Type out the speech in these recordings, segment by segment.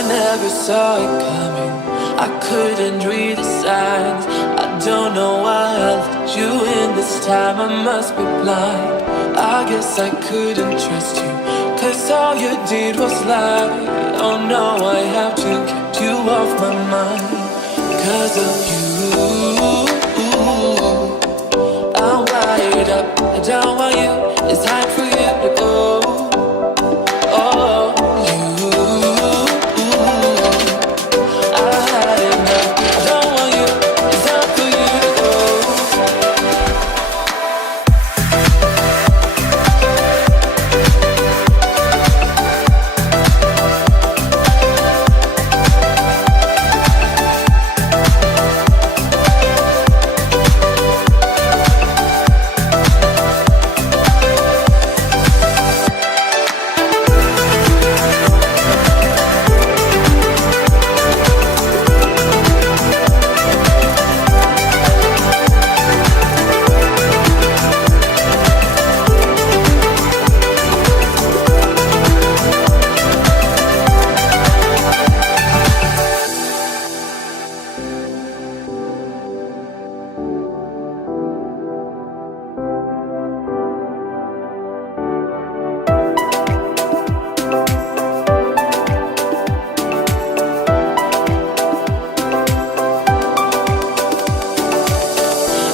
I never saw it coming. I couldn't read the signs. I don't know why I let you in this time. I must be blind. I guess I couldn't trust you, 'cause all you did was lie. Oh no, I have to keep you off my mind. 'Cause of you, I'm wired up. I don't want you, it's time for you to go. Oh, you, I had enough. I don't want you, it's time for you to go.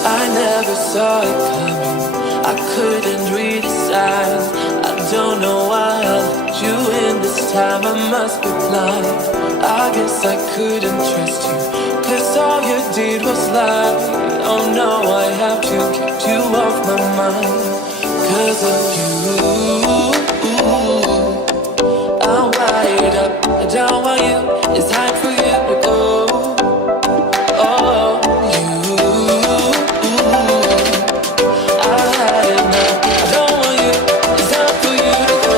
I never saw it coming. I couldn't read the signs. I don't know why I let you in this time. I must be blind. I guess I couldn't trust you, 'cause all you did was lie. Oh no, I have to keep you off my mind. 'Cause of you, I'm wired up. I don't want you, it's time for you to go. Oh, you, I had enough. I don't want you, it's time for you to go.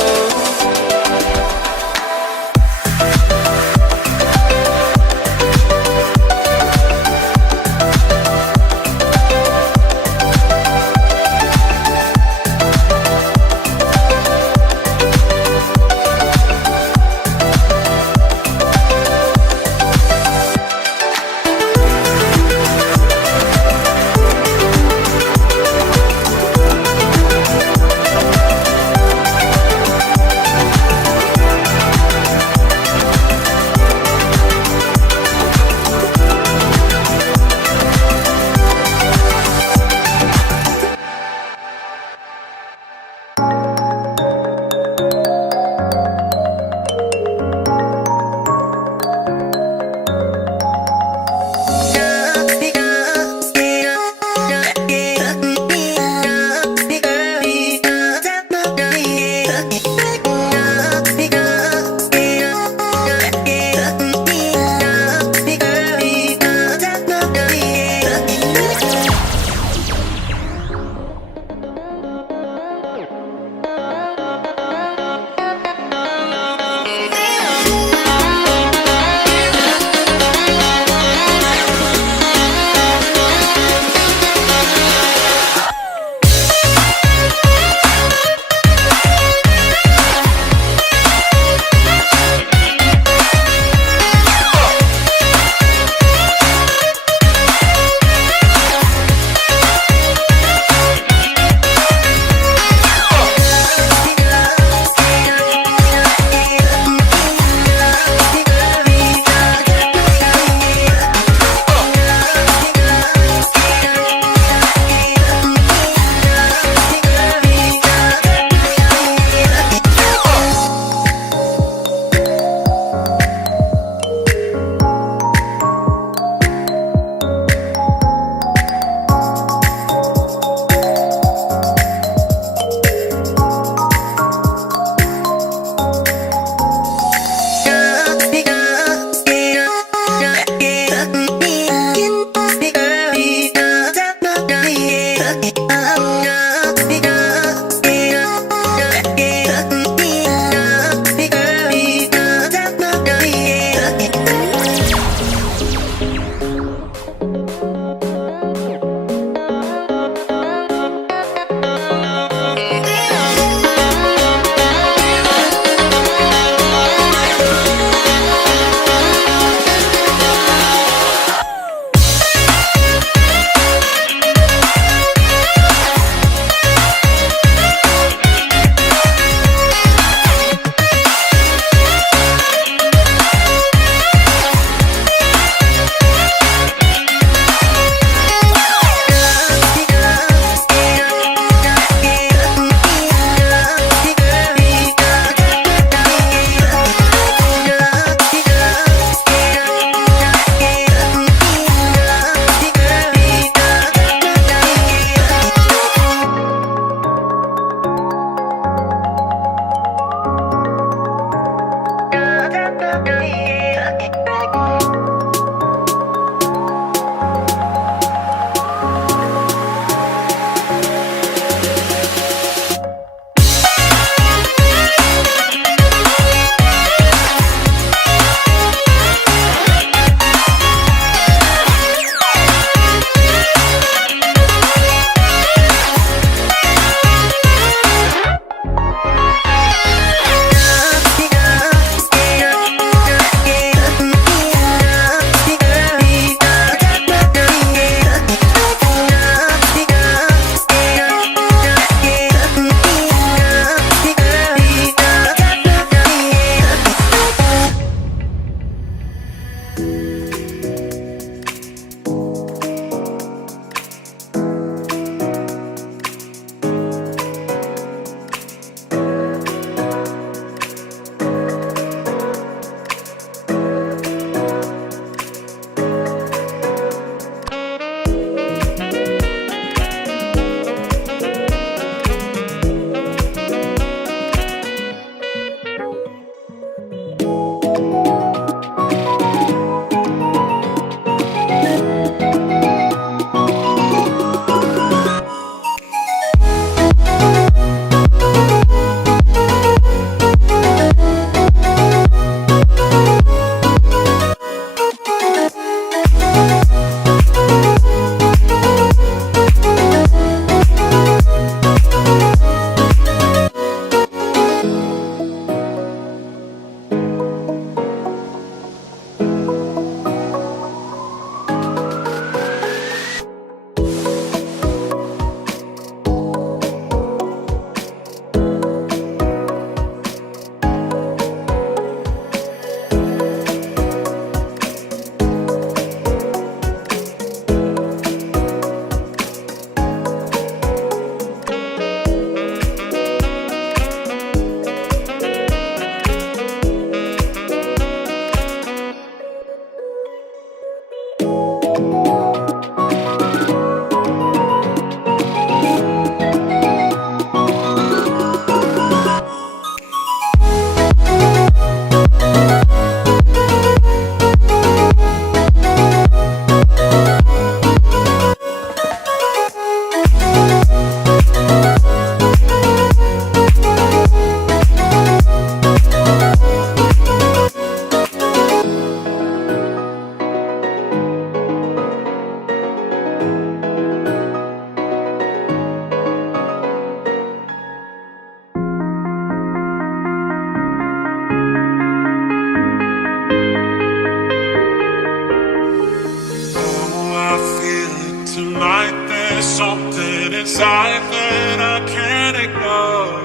Something inside that I can't ignore.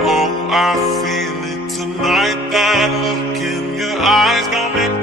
Oh, I feel it tonight. That look in your eyes gon' make